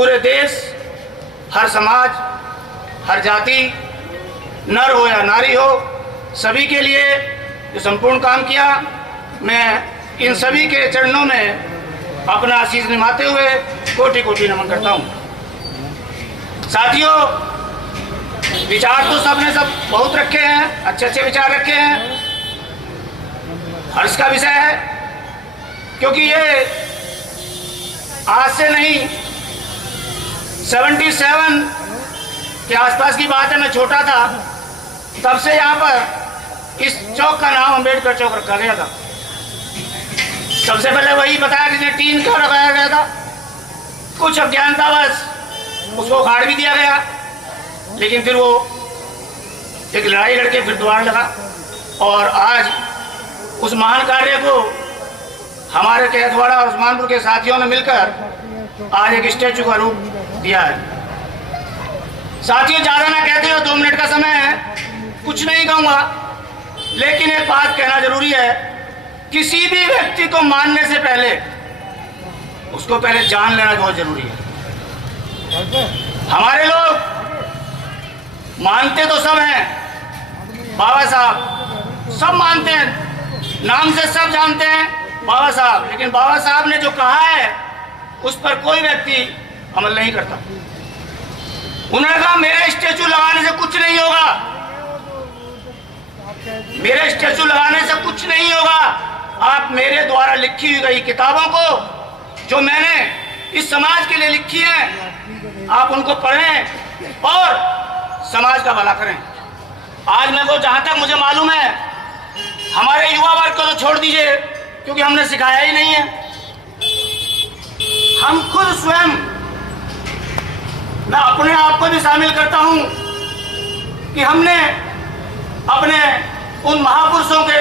पूरे देश, हर समाज, हर जाति, नर हो या नारी हो, सभी के लिए जो संपूर्ण काम किया, मैं इन सभी के चरणों में अपना आशीष निभाते हुए कोटि कोटि नमन करता हूँ। साथियों, विचार तो सबने सब बहुत रखे हैं, अच्छे अच्छे विचार रखे हैं। हर्ष का विषय है, क्योंकि ये आज से नहीं 77 के आसपास की बात है। मैं छोटा था तब से यहाँ पर इस चौक का नाम अम्बेडकर चौक रखा गया था। सबसे पहले वही बताया जिन्हें टीन का लगाया गया था, कुछ अज्ञानतावश उसको उखाड़ भी दिया गया, लेकिन फिर वो एक लड़ाई लड़के फिर द्वार लगा और आज उस महान कार्य को हमारे कैथवाड़ा और उस्मानपुर के साथियों ने मिलकर आज एक स्टैचू का रूप दिया है। साथियों, ज़्यादा ना कहते हो, 2 मिनट का समय है, कुछ नहीं कहूँगा, लेकिन एक बात कहना जरूरी है। किसी भी व्यक्ति को मानने से पहले उसको पहले जान लेना बहुत जरूरी है। हमारे लोग मानते तो सब हैं, बाबा साहब सब मानते हैं, नाम से सब जानते हैं बाबा साहब, लेकिन बाबा साहब ने जो कहा है उस पर कोई व्यक्ति अमल नहीं करता। उन्होंने कहा मेरे स्टैचू लगाने से कुछ नहीं होगा, मेरे स्टैचू लगाने से कुछ नहीं होगा। आप मेरे द्वारा लिखी हुई गई किताबों को जो मैंने इस समाज के लिए लिखी है, आप उनको पढ़ें और समाज का भला करें। आज मेरे को जहां तक मुझे मालूम है, हमारे युवा वर्ग को तो छोड़ दीजिए, क्योंकि हमने सिखाया ही नहीं है। हम खुद स्वयं, मैं अपने आप को भी शामिल करता हूं कि हमने अपने उन महापुरुषों के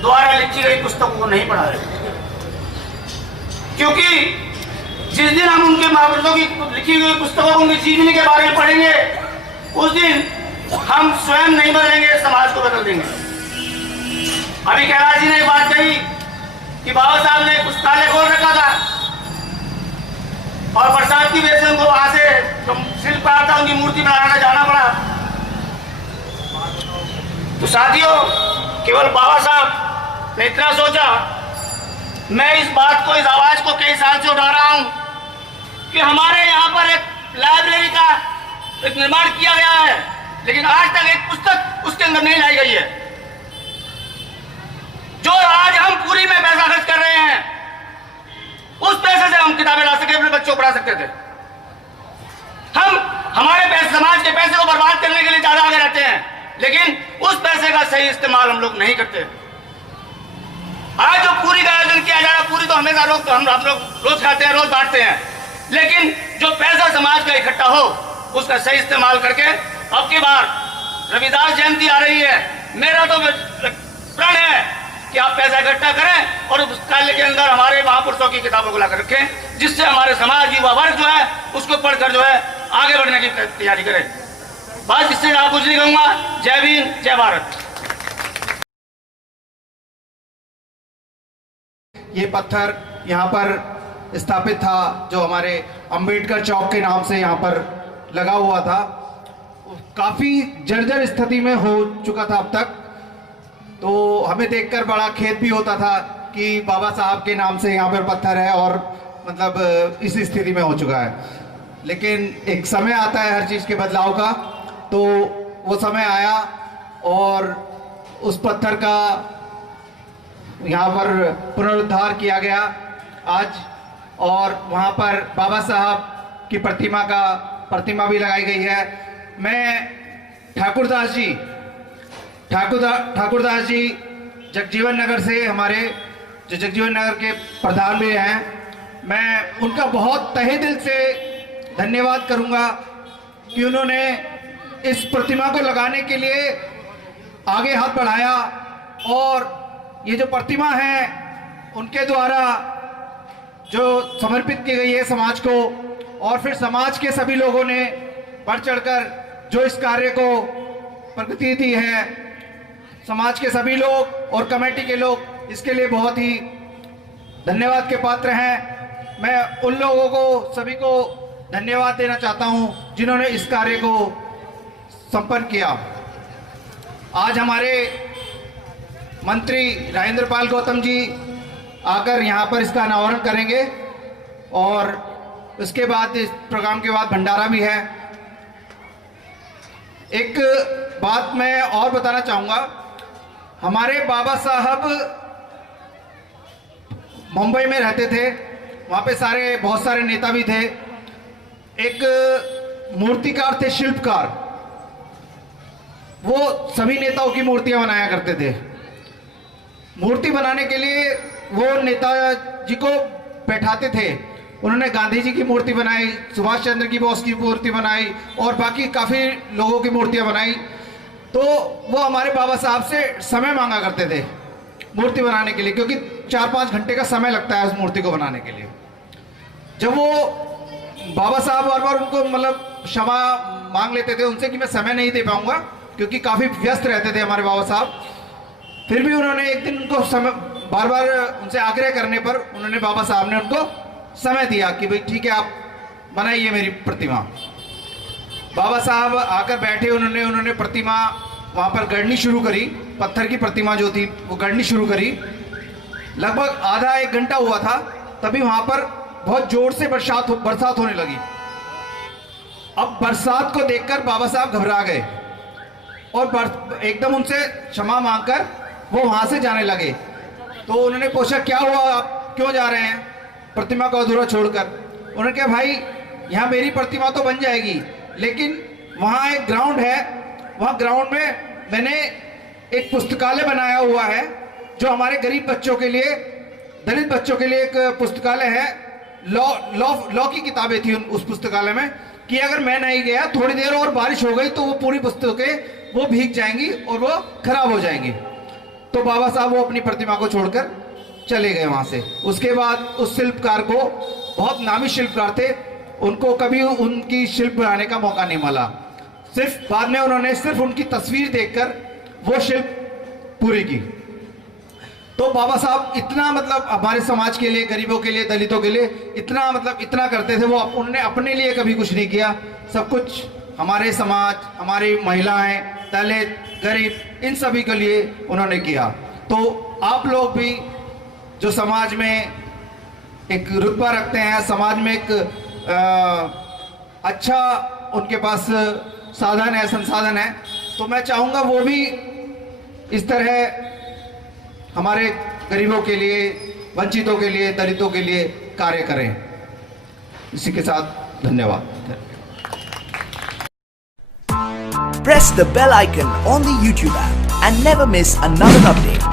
द्वारा लिखी गई पुस्तकों को नहीं पढ़ा है, क्योंकि जिस दिन हम उनके महापुरुषों की लिखी गई पुस्तकों को, उनकी जीवनी के बारे में पढ़ेंगे, उस दिन हम स्वयं नहीं बदलेंगे, समाज को बदल देंगे। अभी कैलाश जी ने एक बात कही कि बाबा साहब ने पुस्तकालय खोल रखा था और बरसात की वजह से उनको वहां से जो शिल्पकार था उनकी मूर्ति बनाने जाना पड़ा। तो साथियों, केवल बाबा साहब ने इतना सोचा। मैं इस बात को, इस आवाज को कई साल से उठा रहा हूं कि हमारे यहाँ पर एक लाइब्रेरी का एक निर्माण किया गया है, लेकिन आज तक एक पुस्तक उसके अंदर नहीं लाई गई है। जो आज हम पूरी में पैसा खर्च कर रहे हैं, उस पैसे से हम किताबें ला सके, अपने बच्चों को पढ़ा सकते थे। हम हमारे पैसे, समाज के पैसे को बर्बाद करने के लिए ज्यादा आगे रहते हैं, लेकिन उस पैसे का सही इस्तेमाल हम लोग नहीं करते। आज जो पूरी का आयोजन किया जा रहा है, पूरी तो हमेशा लोग, हम लोग रोज खाते हैं, रोज बांटते हैं, लेकिन जो पैसा समाज का इकट्ठा हो उसका सही इस्तेमाल करके, अब की बार रविदास जयंती आ रही है, मेरा तो प्रण है कि आप पैसा इकट्ठा करें और पुस्तकालय के अंदर हमारे महापुरुषों की किताबों को ला कर रखें, जिससे हमारे समाज, युवा वर्ग जो है उसको पढ़कर जो है आगे बढ़ने की तैयारी करें। बस इससे आप कुछ नहीं कहूँगा। जय भीम, जय भारत। ये पत्थर यहाँ पर स्थापित था, जो हमारे अंबेडकर चौक के नाम से यहाँ पर लगा हुआ था। काफ़ी जर्जर स्थिति में हो चुका था अब तक, तो हमें देखकर बड़ा खेद भी होता था कि बाबा साहब के नाम से यहाँ पर पत्थर है और मतलब इस स्थिति में हो चुका है। लेकिन एक समय आता है हर चीज़ के बदलाव का, तो वो समय आया और उस पत्थर का यहाँ पर पुनरुद्धार किया गया आज, और वहाँ पर बाबा साहब की प्रतिमा भी लगाई गई है। मैं ठाकुरदास जी जगजीवन नगर से, हमारे जो जगजीवन नगर के प्रधान भी हैं, मैं उनका बहुत तहे दिल से धन्यवाद करूंगा कि उन्होंने इस प्रतिमा को लगाने के लिए आगे हाथ बढ़ाया, और ये जो प्रतिमा है उनके द्वारा जो समर्पित की गई है समाज को, और फिर समाज के सभी लोगों ने बढ़ चढ़कर जो इस कार्य को प्रगति दी है, समाज के सभी लोग और कमेटी के लोग इसके लिए बहुत ही धन्यवाद के पात्र हैं। मैं उन लोगों को सभी को धन्यवाद देना चाहता हूं जिन्होंने इस कार्य को संपन्न किया। आज हमारे मंत्री राजेंद्र पाल गौतम जी आकर यहां पर इसका अनावरण करेंगे और उसके बाद इस प्रोग्राम के बाद भंडारा भी है। एक बात मैं और बताना चाहूँगा, हमारे बाबा साहब मुंबई में रहते थे, वहाँ पे बहुत सारे नेता भी थे। एक मूर्तिकार थे, शिल्पकार, वो सभी नेताओं की मूर्तियां बनाया करते थे। मूर्ति बनाने के लिए वो नेताजी को बैठाते थे। उन्होंने गांधी जी की मूर्ति बनाई, सुभाष चंद्र की बोस की मूर्ति बनाई और बाकी काफ़ी लोगों की मूर्तियां बनाई। तो वो हमारे बाबा साहब से समय मांगा करते थे मूर्ति बनाने के लिए, क्योंकि 4-5 घंटे का समय लगता है उस मूर्ति को बनाने के लिए। जब वो बाबा साहब बार बार उनको मतलब क्षमा मांग लेते थे उनसे कि मैं समय नहीं दे पाऊंगा, क्योंकि काफ़ी व्यस्त रहते थे हमारे बाबा साहब। फिर भी उन्होंने एक दिन उनको समय बार बार उनसे आग्रह करने पर उन्होंने बाबा साहब ने उनको समय दिया कि भाई ठीक है, आप बनाइए मेरी प्रतिमा। बाबा साहब आकर बैठे, उन्होंने प्रतिमा वहाँ पर गढ़नी शुरू करी। पत्थर की प्रतिमा जो थी वो गढ़नी शुरू करी। लगभग आधा 1 घंटा हुआ था, तभी वहाँ पर बहुत जोर से बरसात होने लगी। अब बरसात को देखकर बाबा साहब घबरा गए और एकदम उनसे क्षमा मांगकर वो वहाँ से जाने लगे। तो उन्होंने पूछा, क्या हुआ, आप क्यों जा रहे हैं प्रतिमा को अधूरा छोड़कर? उन्होंने कहा, भाई यहाँ मेरी प्रतिमा तो बन जाएगी, लेकिन वहाँ एक ग्राउंड है, वहाँ ग्राउंड में मैंने एक पुस्तकालय बनाया हुआ है जो हमारे गरीब बच्चों के लिए, दलित बच्चों के लिए एक पुस्तकालय है। लॉ की किताबें थी उस पुस्तकालय में, कि अगर मैं नहीं गया, थोड़ी देर और बारिश हो गई तो वो पूरी पुस्तकें वो भीग जाएंगी और वो खराब हो जाएंगी। तो बाबा साहब वो अपनी प्रतिमा को छोड़कर चले गए वहाँ से। उसके बाद उस शिल्पकार को, बहुत नामी शिल्पकार थे, उनको कभी उनकी शिल्प बनाने का मौका नहीं मिला। सिर्फ बाद में उन्होंने सिर्फ उनकी तस्वीर देखकर वो शिल्प पूरी की। तो बाबा साहब इतना मतलब हमारे समाज के लिए, गरीबों के लिए, दलितों के लिए इतना करते थे। वो उन्होंने अपने लिए कभी कुछ नहीं किया, सब कुछ हमारे समाज, हमारी महिलाएं, दलित, गरीब, इन सभी के लिए उन्होंने किया। तो आप लोग भी जो समाज में एक रुतबा रखते हैं, समाज में एक अच्छा उनके पास साधन है, संसाधन है, तो मैं चाहूँगा वो भी इस तरह हमारे गरीबों के लिए, वंचितों के लिए, दलितों के लिए कार्य करें। इसी के साथ धन्यवाद। Press the bell icon on the YouTube app and never miss another update.